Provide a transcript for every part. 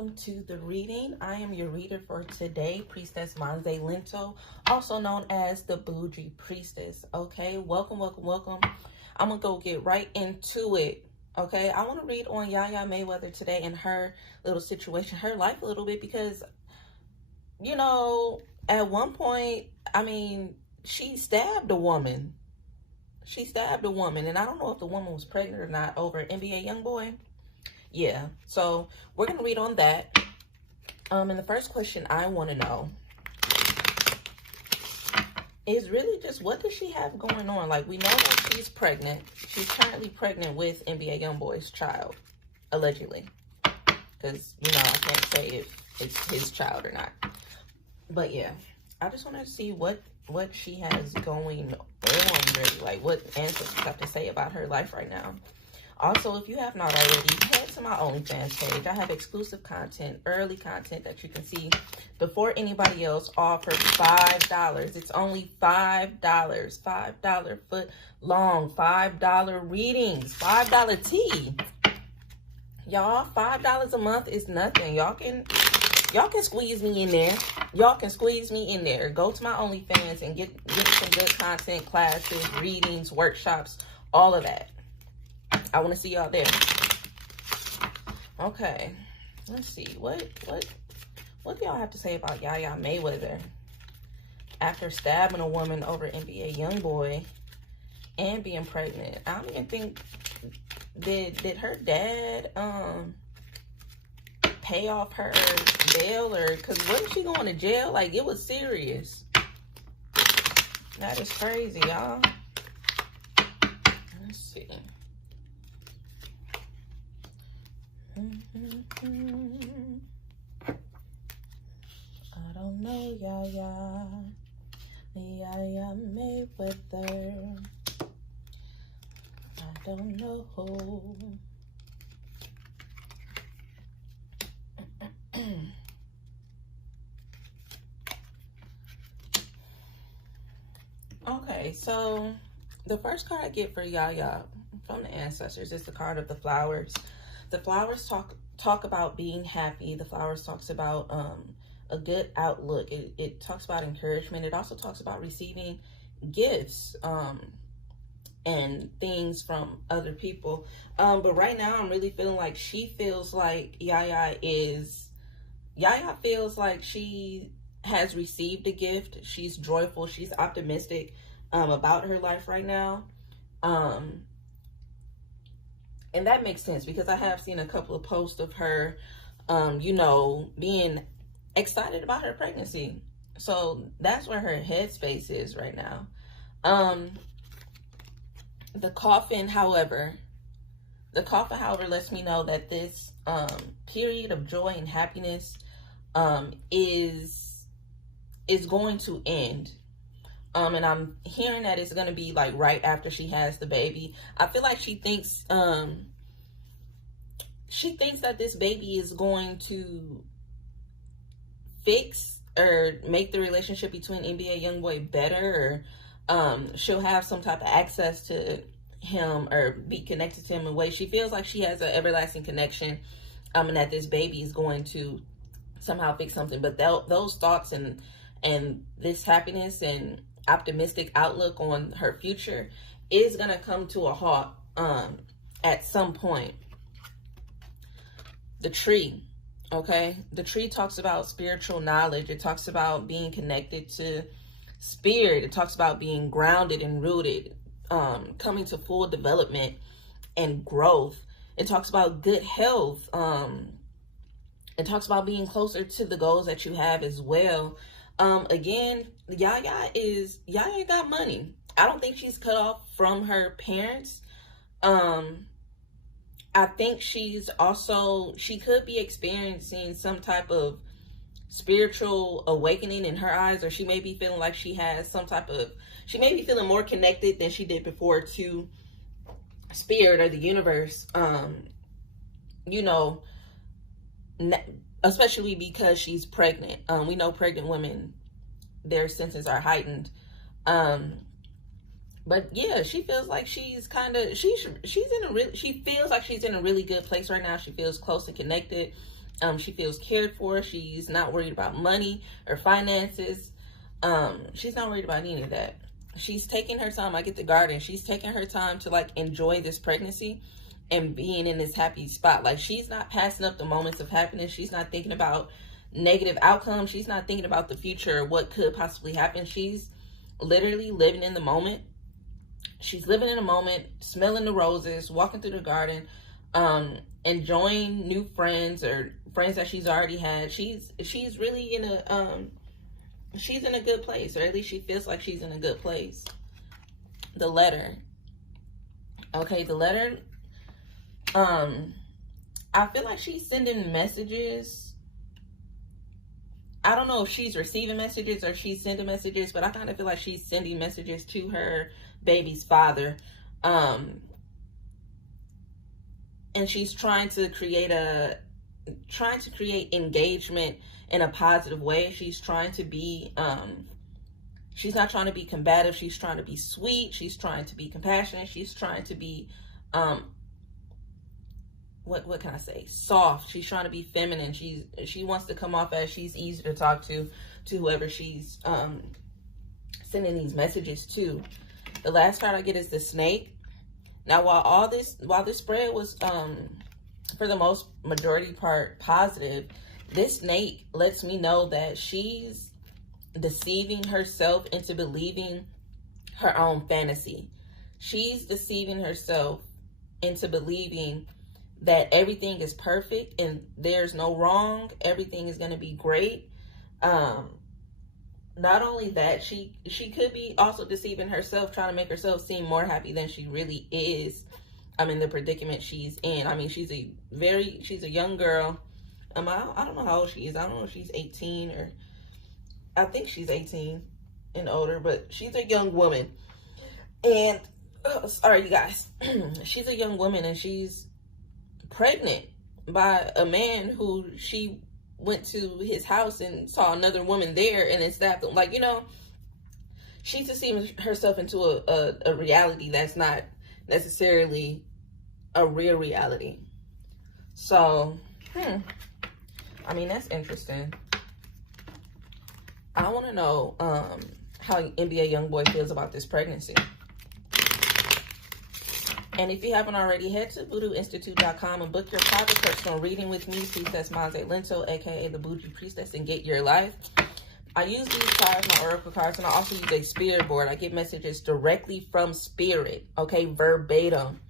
welcome to the reading. I am your reader for today, Priestess Manze Lento, also known as the Boujie Priestess. Okay, welcome. I'm gonna go get right into it. Okay, I want to read on Yaya Mayweather today and her little situation, her life a little bit, because, you know, at one point, I mean, she stabbed a woman. And I don't know if the woman was pregnant or not over NBA YoungBoy. Yeah, so we're going to read on that. And the first question I want to know is really just, what does she have going on? Like, we know that she's pregnant. She's currently pregnant with NBA YoungBoy's child, allegedly. Because, you know, I can't say if it's his child or not. But yeah, I just want to see what she has going on, really. Like, what ancestors have to say about her life right now. Also, if you have not already, head to my OnlyFans page. I have exclusive content, early content that you can see before anybody else, all for $5. It's only $5. $5 foot long, $5 readings, $5 tea. Y'all, $5 a month is nothing. Y'all can squeeze me in there. Go to my OnlyFans and get some good content, classes, readings, workshops, all of that. I want to see y'all there. Okay, let's see. What do y'all have to say about Yaya Mayweather after stabbing a woman over NBA YoungBoy and being pregnant? I don't even think, did her dad pay off her bail, or because wasn't she going to jail? Like, it was serious. That is crazy, y'all. Let's see. I don't know, Yaya Mayweather. I don't know. Okay, so the first card I get for Yaya from the ancestors is the card of the flowers. The flowers talk about being happy. The flowers talks about a good outlook. It talks about encouragement. It also talks about receiving gifts and things from other people. But right now, I'm really feeling like she feels like Yaya feels like she has received a gift. She's joyful. She's optimistic about her life right now. And that makes sense, because I have seen a couple of posts of her, you know, being excited about her pregnancy. So that's where her headspace is right now. The coffin, however, lets me know that this period of joy and happiness is going to end. And I'm hearing that it's going to be like right after she has the baby. I feel like she thinks that this baby is going to fix or make the relationship between NBA YoungBoy better, or she'll have some type of access to him or be connected to him in a way. She feels like she has an everlasting connection, and that this baby is going to somehow fix something. But those thoughts and this happiness and optimistic outlook on her future is going to come to a halt at some point. The tree, okay? The tree talks about spiritual knowledge. It talks about being connected to spirit. It talks about being grounded and rooted, coming to full development and growth. It talks about good health. It talks about being closer to the goals that you have as well. Again, Yaya got money. I don't think she's cut off from her parents. I think she could be experiencing some type of spiritual awakening in her eyes, or she may be feeling like she may be feeling more connected than she did before to spirit or the universe. You know, especially because she's pregnant. We know pregnant women, their senses are heightened. But yeah, she feels like she's in a really good place right now. She feels close and connected. She feels cared for. She's not worried about money or finances. She's not worried about any of that. She's taking her time. I get the garden. She's taking her time to like enjoy this pregnancy and being in this happy spot. Like, she's not passing up the moments of happiness. She's not thinking about negative outcomes. She's not thinking about the future or what could possibly happen. She's literally living in the moment. She's living in the moment, smelling the roses, walking through the garden, enjoying new friends or friends that she's already had. She's really in a she's in a good place, or at least she feels like she's in a good place. The letter. Okay, the letter. I feel like she's sending messages. I don't know if she's receiving messages or she's sending messages, but I kind of feel like she's sending messages to her baby's father. And she's trying to create engagement in a positive way. She's trying to be, she's not trying to be combative. She's trying to be sweet. She's trying to be compassionate. She's trying to be, what can I say? Soft. She's trying to be feminine. She wants to come off as she's easy to talk to whoever she's sending these messages to. The last card I get is the snake. Now, while this spread was for the most majority part positive, this snake lets me know that she's deceiving herself into believing her own fantasy. She's deceiving herself into believing that everything is perfect and there's no wrong. Everything is going to be great. Not only that, she could be also deceiving herself, trying to make herself seem more happy than she really is. I mean, the predicament she's in. I mean, she's a young girl. I don't know how old she is. I don't know if she's 18 or, I think she's 18 and older, but she's a young woman. And, sorry, you guys. She's a young woman and she's pregnant by a man who she went to his house and saw another woman there and then stabbed them. Like, you know, she's deceiving herself into a reality that's not necessarily a real reality. So, I mean, that's interesting. I want to know how NBA YoungBoy feels about this pregnancy. And if you haven't already, head to voodooinstitute.com and book your private personal reading with me, Priestess Lento, aka the Boujie Priestess, and get your life. I use these cards, my oracle cards, and I also use a spirit board. I get messages directly from spirit, okay, verbatim.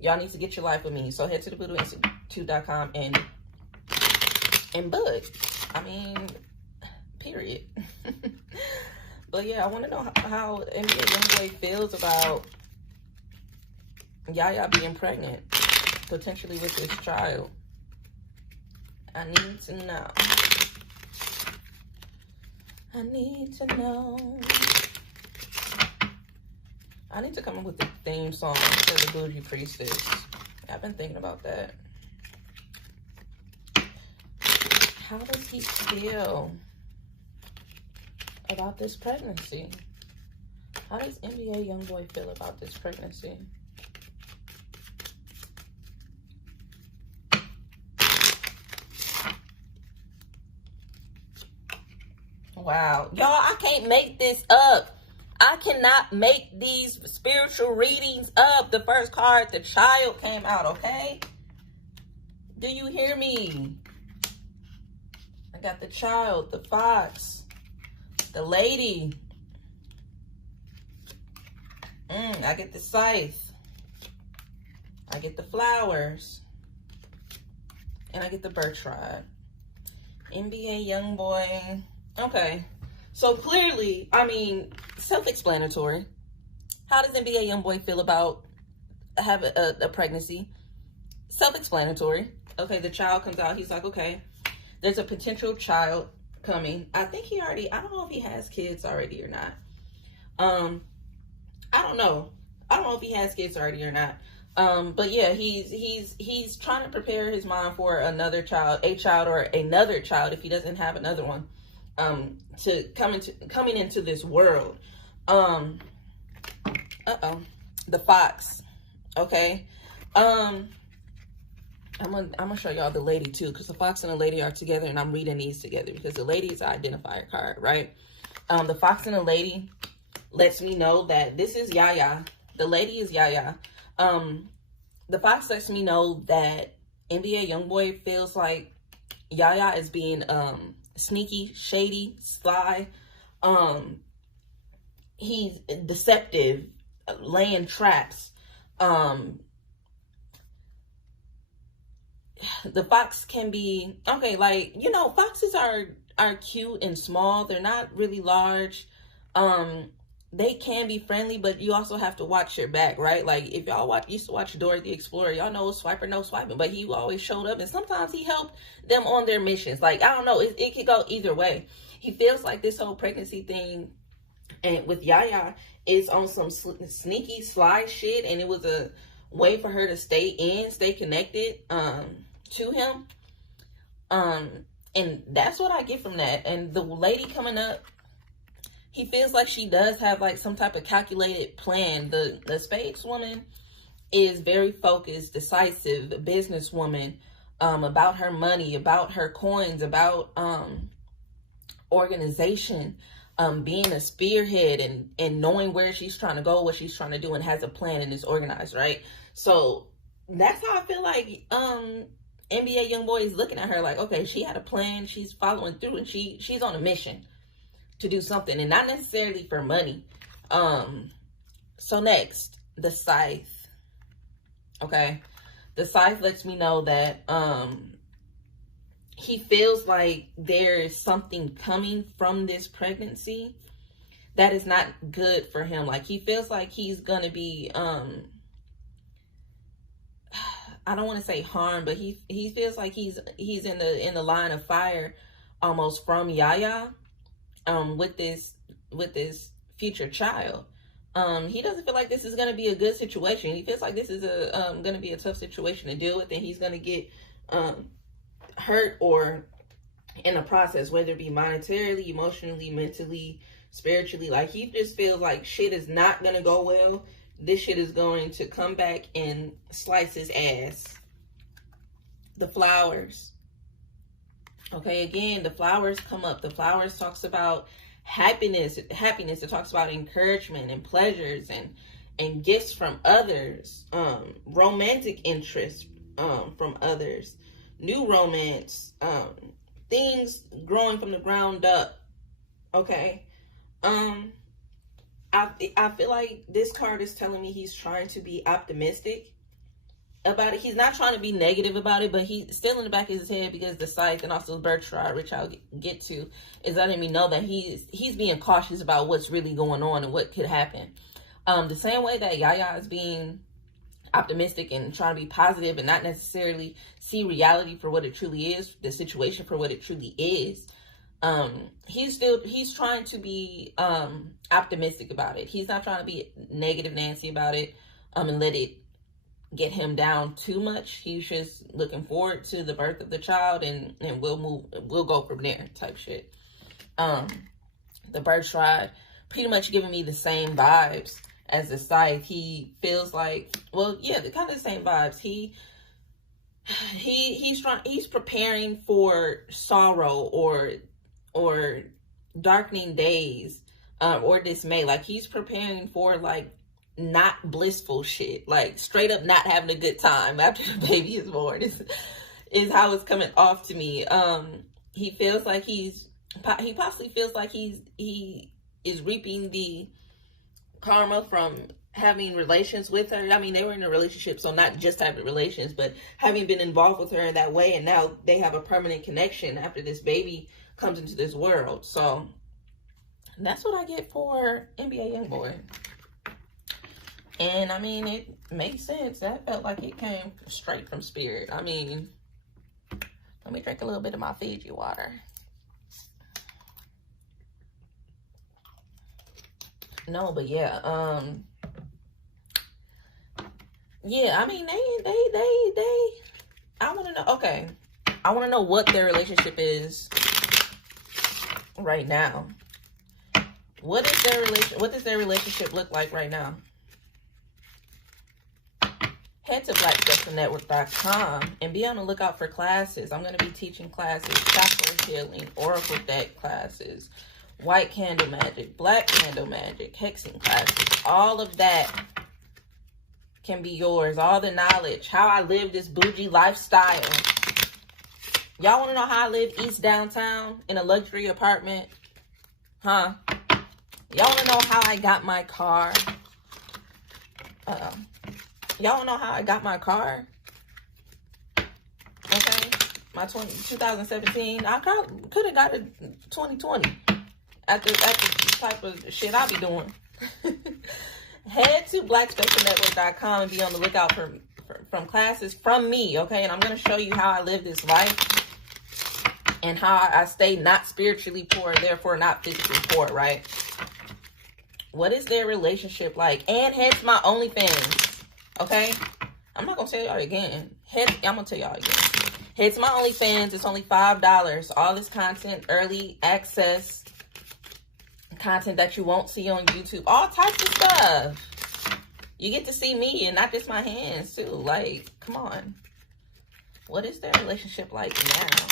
Y'all need to get your life with me. So head to the voodooinstitute.com and book. I mean, period. But yeah, I want to know how NBA YoungBoy feels about Yaya being pregnant, potentially with this child. I need to know. I need to know. I need to come up with a theme song for the Boujie Priestess. I've been thinking about that. How does he feel about this pregnancy? How does NBA YoungBoy feel about this pregnancy? Wow. Y'all, I can't make this up. I cannot make these spiritual readings up. The first card, the child, came out, okay? Do you hear me? I got the child, the fox, the lady. I get the scythe. I get the flowers. And I get the birch rod. NBA YoungBoy. Okay, so clearly, I mean, self-explanatory. How does NBA YoungBoy feel about having a pregnancy? Self-explanatory. Okay, the child comes out. He's like, okay, there's a potential child coming. I think he already, I don't know if he has kids already or not. I don't know. I don't know if he has kids already or not. But yeah, he's trying to prepare his mind for another child, a child or another child if he doesn't have another one. To coming into this world. The fox. Okay. I'm gonna show y'all the lady too, because the fox and the lady are together, and I'm reading these together because the lady is an identifier card, right? The fox and the lady lets me know that this is Yaya. The lady is Yaya. The fox lets me know that NBA YoungBoy feels like Yaya is being sneaky, shady, sly. He's deceptive, laying traps. The fox can be, okay, like, you know, foxes are cute and small. They're not really large. They can be friendly, but you also have to watch your back, right? Like, if y'all used to watch Dora the Explorer, y'all know swiper, no swiping, but he always showed up, and sometimes he helped them on their missions. Like, I don't know, it could go either way. He feels like this whole pregnancy thing, and with Yaya, is on some sneaky, sly shit, and it was a way for her to stay connected to him. And that's what I get from that. And the lady coming up, he feels like she does have like some type of calculated plan. The Spades woman is very focused, decisive, a businesswoman, about her money, about her coins, about organization, being a spearhead and knowing where she's trying to go, what she's trying to do, and has a plan and is organized, right? So that's how I feel like NBA YoungBoy is looking at her like, okay, she had a plan, she's following through, and she's on a mission to do something, and not necessarily for money. So next, the scythe. Okay, the scythe lets me know that he feels like there is something coming from this pregnancy that is not good for him. Like, he feels like he's gonna be I don't want to say harm, but he feels like he's in the line of fire almost from Yaya with this future child. He doesn't feel like this is going to be a good situation. He feels like this is going to be a tough situation to deal with, and he's going to get hurt or in the process, whether it be monetarily, emotionally, mentally, spiritually. Like, he just feels like shit is not going to go well. This shit is going to come back and slice his ass. The flowers. Okay, again, the flowers come up. The flowers talks about happiness. It talks about encouragement and pleasures and gifts from others. Romantic interest from others. New romance. Things growing from the ground up. Okay. I feel like this card is telling me he's trying to be optimistic about it. He's not trying to be negative about it, but he's still in the back of his head, because the scythe and also the bird shroud, which I'll get to, is letting me know that he's being cautious about what's really going on and what could happen. The same way that Yaya is being optimistic and trying to be positive and not necessarily see reality for what it truly is, the situation for what it truly is. He's trying to be optimistic about it. He's not trying to be negative Nancy about it and let it get him down too much. He's just looking forward to the birth of the child, and we'll go from there type shit. The bird shroud pretty much giving me the same vibes as the scythe. He feels like, well, yeah, the kind of the same vibes. He's preparing for sorrow or darkening days, or dismay. Like, he's preparing for like not blissful shit, like straight up not having a good time after the baby is born is how it's coming off to me. He feels like he possibly feels like he is reaping the karma from having relations with her. I mean, they were in a relationship, so not just having relations, but having been involved with her in that way, and now they have a permanent connection after this baby comes into this world. So that's what I get for NBA YoungBoy. And I mean, it makes sense. That felt like it came straight from spirit. I mean, let me drink a little bit of my Fiji water. No, but yeah, yeah, I mean, I want to know, okay, I want to know what their relationship is right now. What does their relationship look like right now? head to blackspectrumnetwork.com and be on the lookout for classes. I'm going to be teaching classes, chakra healing, oracle deck classes, white candle magic, black candle magic, hexing classes. All of that can be yours. All the knowledge, how I live this bougie lifestyle. Y'all want to know how I live East Downtown in a luxury apartment? Huh? Y'all want to know how I got my car? Y'all want to know how I got my car? Okay. My 2017. I could have got it 2020. At the type of shit I be doing. Head to blackspectrumnetwork.com and be on the lookout from classes from me, okay? And I'm going to show you how I live this life and how I stay not spiritually poor, therefore not physically poor, right? What is their relationship like? And head to my OnlyFans, okay? I'm not going to tell y'all again. I'm going to tell y'all again. Head to my OnlyFans. It's only $5. All this content, early access, content that you won't see on YouTube, all types of stuff. You get to see me and not just my hands too. Like, come on. What is their relationship like now?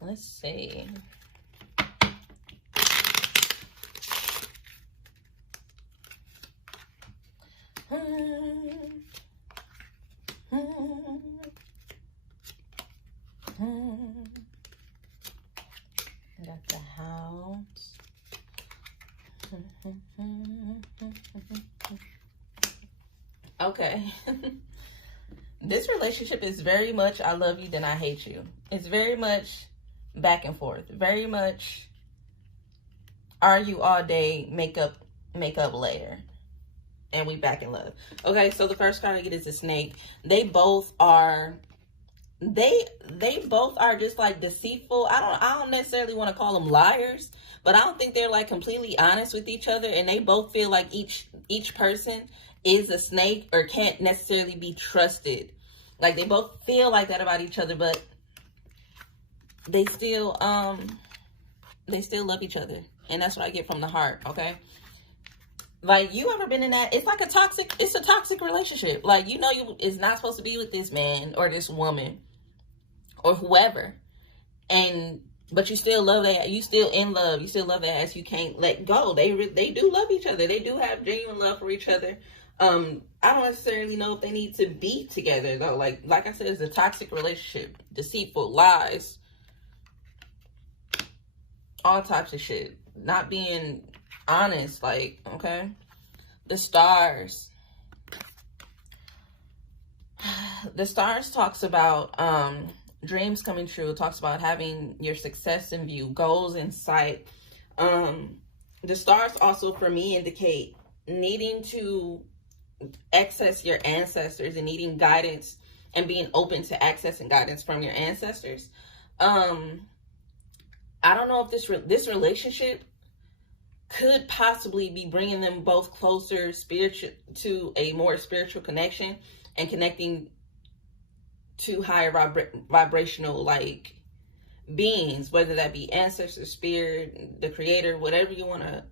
Let's see. Got the house. Okay. This relationship is very much I love you, then I hate you. It's very much back and forth. Very much argue all day, make up later. And we back in love. Okay, so the first card I get is a snake. They both are just like deceitful. I don't necessarily want to call them liars, but I don't think they're like completely honest with each other, and they both feel like each person is a snake or can't necessarily be trusted. Like they both feel like that about each other, but they still love each other. And that's what I get from the heart, okay? Like, you ever been in that? It's like a toxic relationship. Like, you know you is not supposed to be with this man or this woman or whoever. But you still love that. You still in love. You still love that ass. You can't let go. They do love each other. They do have genuine love for each other. I don't necessarily know if they need to be together, though. Like I said, it's a toxic relationship. Deceitful, lies. All types of shit. Not being honest, like, okay? The stars. The stars talks about dreams coming true. It talks about having your success in view, goals in sight. The stars also, for me, indicate needing to access your ancestors and needing guidance and being open to accessing guidance from your ancestors. I don't know if this relationship could possibly be bringing them both closer to a more spiritual connection and connecting to higher vibrational like beings, whether that be ancestors, spirit, the creator, whatever you want to,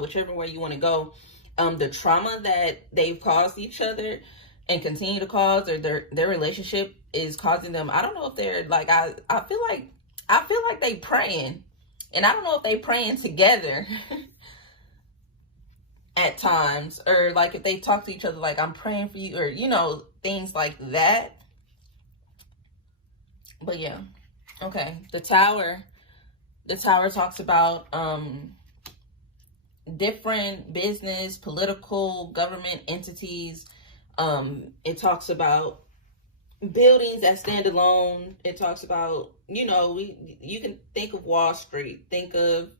whichever way you want to go. The trauma that they've caused each other and continue to cause, or their relationship is causing them. I don't know if they're like, I feel like they praying, and I don't know if they praying together at times, or like if they talk to each other like, I'm praying for you, or things like that. But yeah, okay. The tower talks about different business, political, government entities. It talks about buildings that stand alone. It talks about, you can think of Wall Street, think of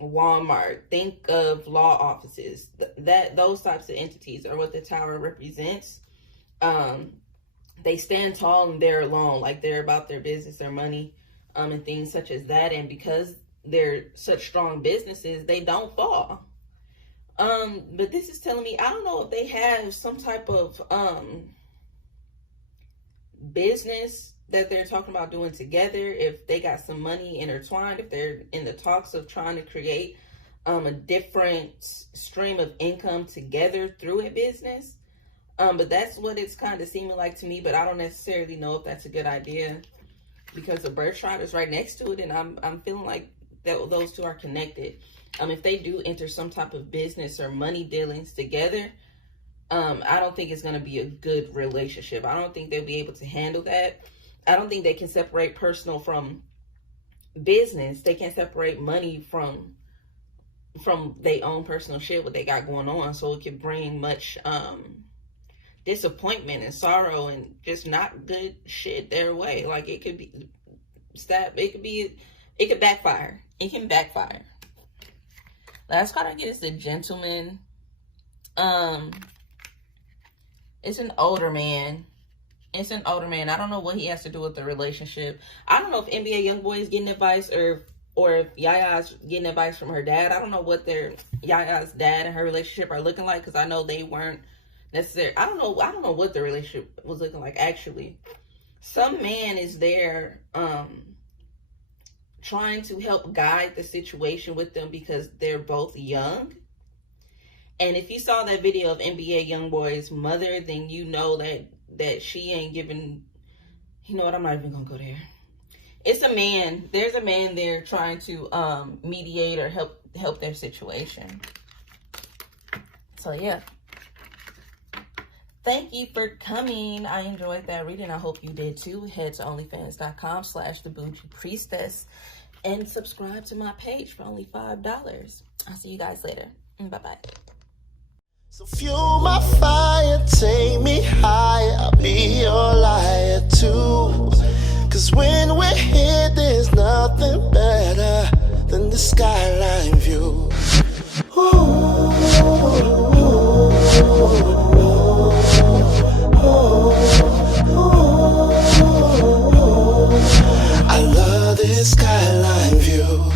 Walmart, think of law offices. Those types of entities are what the tower represents. They stand tall and they're alone, like they're about their business, their money, and things such as that. And because they're such strong businesses, they don't fall. But this is telling me, I don't know if they have some type of business that they're talking about doing together, if they got some money intertwined, if they're in the talks of trying to create a different stream of income together through a business. But that's what it's kind of seeming like to me, but I don't necessarily know if that's a good idea because the birth chart is right next to it, and I'm feeling like that those two are connected. If they do enter some type of business or money dealings together, I don't think it's going to be a good relationship. I don't think they'll be able to handle that. I don't think they can separate personal from business. They can't separate money from their own personal shit, what they got going on. So it can bring much disappointment and sorrow and just not good shit their way. Like it could be it could backfire. It can backfire. Last card I get is the Gentleman. It's an older man. It's an older man. I don't know what he has to do with the relationship. I don't know if NBA YoungBoy is getting advice or if Yaya's getting advice from her dad. I don't know what Yaya's dad and her relationship are looking like, because I know they weren't necessarily. I don't know what the relationship was looking like actually. Some man is there trying to help guide the situation with them because they're both young. And if you saw that video of NBA YoungBoy's mother, then you know that she ain't giving. You know what? I'm not even gonna go there. It's a man. There's a man there trying to mediate or help their situation. So yeah. Thank you for coming. I enjoyed that reading. I hope you did too. Head to onlyfans.com/the Priestess and subscribe to my page for only $5. I'll see you guys later. Bye-bye. So fuel my fire, take me higher, I'll be your liar too. Cause when we're here, there's nothing better than the skyline view. Ooh, I love this skyline view.